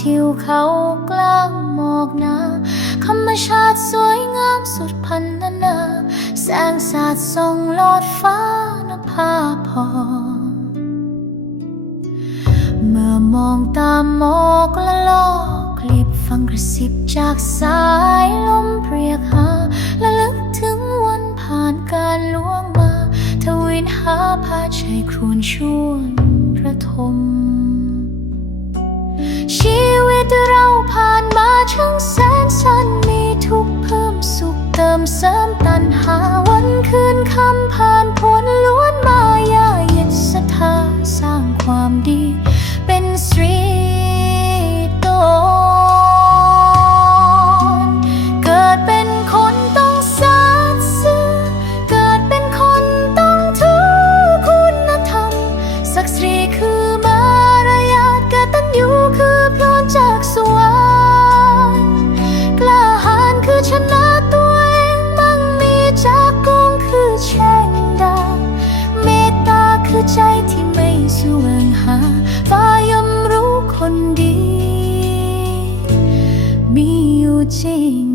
ทิวเขากลางหมอกหนาธรรมชาติสวยงามสุดพันนานา แสงสาดส่องลอดฟ้านภาพอ เมื่อมองตามหมอกละลอกลิบฟังกระสิบจากสายลมเปรียกหาและลึกถึงวันผ่านการล่วงมาทวินหาผ้าชัยครวนชวนพระทม คือใจที่ไม่สว่างหา ฟ้าย่อมรู้คนดี มีอยู่จริง